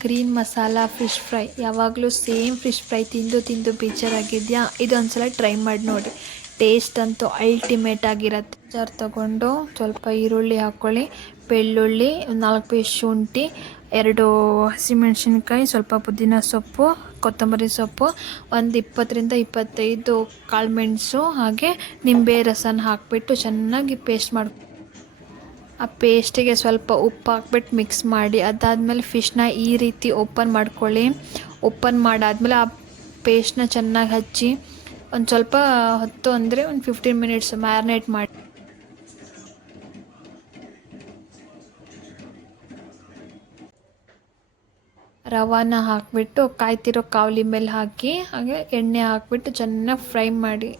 Green masala fish fry. ಯಾವಾಗಲೂ same fish fry ತಿಂದು ತಿಂದು ಬೇಜಾರಾಗಿದೆಯಾ, ಇದೊಂದ್ಸಲ ಟ್ರೈ ಮಾಡಿ ನೋಡಿ. ಟೇಸ್ಟ್ ಅಂತೂ ಅಲ್ಟಿಮೇಟ್ ಆಗಿರತ್ತೆ. ಜಾರ್ ತಗೊಂಡು ಸ್ವಲ್ಪ ಈರುಳ್ಳಿ ಹಾಕ್ಕೊಳ್ಳಿ, ಬೆಳ್ಳುಳ್ಳಿ, 4 ಪೀಸ್ ಶುಂಠಿ, 2 ಹಸಿಮೆಣಸಿನ್ಕಾಯಿ, ಸ್ವಲ್ಪ ಪುದೀನ ಸೊಪ್ಪು, ಕೊತ್ತಂಬರಿ ಸೊಪ್ಪು, ಒಂದು 20ರಿಂದ 25 ಕಾಳುಮೆಣಸು, ಹಾಗೆ ನಿಂಬೆ ರಸನ ಹಾಕಿಬಿಟ್ಟು ಚೆನ್ನಾಗಿ ಪೇಸ್ಟ್ ಮಾಡಿ, ಆ ಪೇಸ್ಟಿಗೆ ಸ್ವಲ್ಪ ಉಪ್ಪು ಹಾಕ್ಬಿಟ್ಟು ಮಿಕ್ಸ್ ಮಾಡಿ, ಅದಾದಮೇಲೆ ಫಿಶ್ನ ಈ ರೀತಿ ಓಪನ್ ಮಾಡ್ಕೊಳ್ಳಿ. ಓಪನ್ ಮಾಡಾದಮೇಲೆ ಆ ಪೇಸ್ಟ್ನ ಚೆನ್ನಾಗಿ ಹಚ್ಚಿ ಒಂದು ಸ್ವಲ್ಪ ಹೊತ್ತು ಅಂದರೆ ಒಂದು 15 ಮಿನಿಟ್ಸ್ ಮ್ಯಾರಿನೇಟ್ ಮಾಡಿ. ರವಾನ ಹಾಕಿಬಿಟ್ಟು ಕಾಯ್ತಿರೋ ಕಾವಲಿ ಮೇಲೆ ಹಾಕಿ, ಹಾಗೆ ಎಣ್ಣೆ ಹಾಕಿಬಿಟ್ಟು ಚೆನ್ನಾಗಿ ಫ್ರೈ ಮಾಡಿ.